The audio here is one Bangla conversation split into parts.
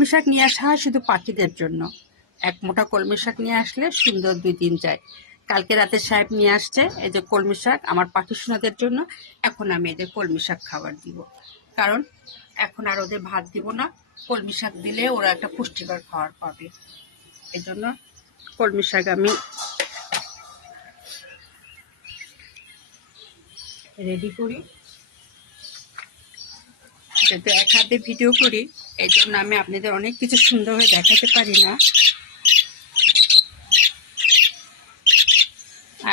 কলমি শাক নিয়ে আসা হয় শুধু পাখিদের জন্য। এক মোটা কলমি শাক নিয়ে আসলে সুন্দর 2 দিন যায়। কালকে রাতে সাহেব নিয়ে আসছে এই যে কলমি শাক আমার পাখি সোনাদের জন্য। এখন আমি এদের কলমি শাক খাবার দিব, কারণ এখন আর ওদের ভাত দিব না। কলমি শাক দিলে ওরা একটা পুষ্টিকর খাবার পাবে। এই জন্য কলমি শাক আমি রেডি করি। যেহেতু এক হাতে ভিডিও করি, এই জন্য আমি আপনাদের অনেক কিছু সুন্দর হয়ে দেখাতে পারি না।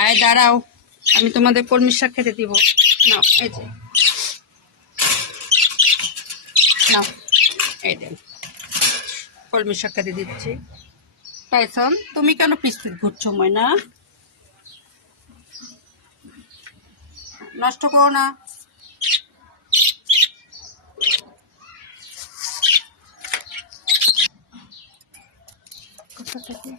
আয় দাঁড়াও, আমি তোমাদের কলমি শাক খেতে দিব। নাও এই যে, নাও এই দেন, কলমি শাক খেতে দিচ্ছি। টাইসন, তুমি কেন পিস্তুত ঘুরছো ময়না? নষ্ট করো না। কোথা থেকে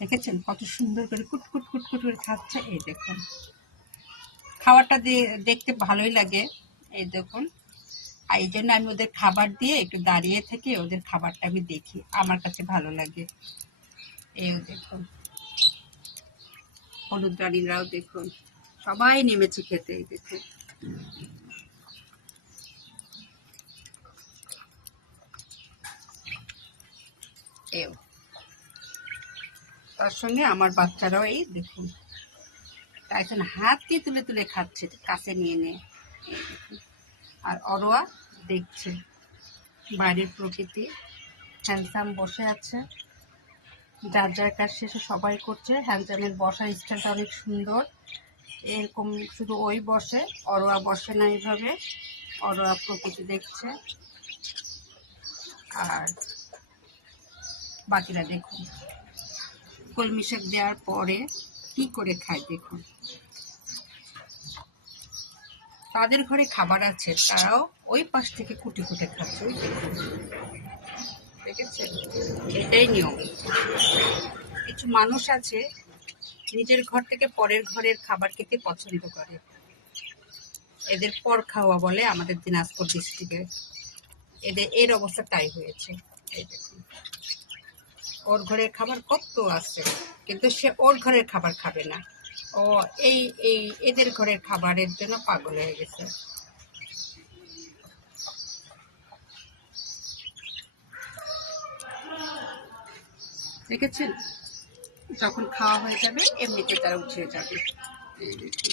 দেখেছেন কত সুন্দর করে কুটকুট কুটকুট করে খাচ্ছে? এই দেখুন, খাবারটা দেখতে ভালোই লাগে। এই দেখুন, আর এই জন্য আমি ওদের খাবার দিয়ে একটু দাঁড়িয়ে থেকে ওদের খাবারটা আমি দেখি, আমার কাছে ভালো লাগে। এই দেখুন, হলুদ রানীরাও দেখুন, সবাই নেমেছে খেতে। এই দেখুন, এও তার সঙ্গে আমার বাচ্চারাও এই দেখুন, টাইসন হাত দিয়ে তুলে তুলে খাচ্ছে কাছে নিয়ে নিয়ে। এই দেখুন, আর অরোয়া দেখছে বাইরের প্রকৃতি। হ্যান্ডসাম বসে আছে, যার যার কাজ শেষে সবাই করছে। হ্যান্ডসামের বসার স্টাইলটা অনেক সুন্দর। এরকম শুধু ওই বসে, অরোয়া বসে না এইভাবে। অরোয়া প্রকৃতি দেখছে, আর বাকিরা দেখুন কলমি শাক দেওয়ার পরে কি করে খায় দেখুন। তাদের ঘরে খাবার আছে, তারাও ওই পাশ থেকে কুটে কুটে খাচ্ছে। ওই দেখুন, দেখেছেন? এটাই নিয়ম। কিছু মানুষ আছে নিজের ঘর থেকে পরের ঘরের খাবার খেতে পছন্দ করে, এদের পর খাওয়া বলে আমাদের দিনাজপুর ডিস্ট্রিক্টে। এদের এর অবস্থা তাই হয়েছে। এই দেখুন, ওর ঘরের খাবার কত আছে, কিন্তু সে ওর ঘরের খাবার খাবে না। ও এই এই এদের ঘরের খাবারের জন্য পাগল হয়ে গেছে। দেখেছেন? যখন খাওয়া হয়ে যাবে এমনিতে তারা উঠে যাবে। এই দেখুন।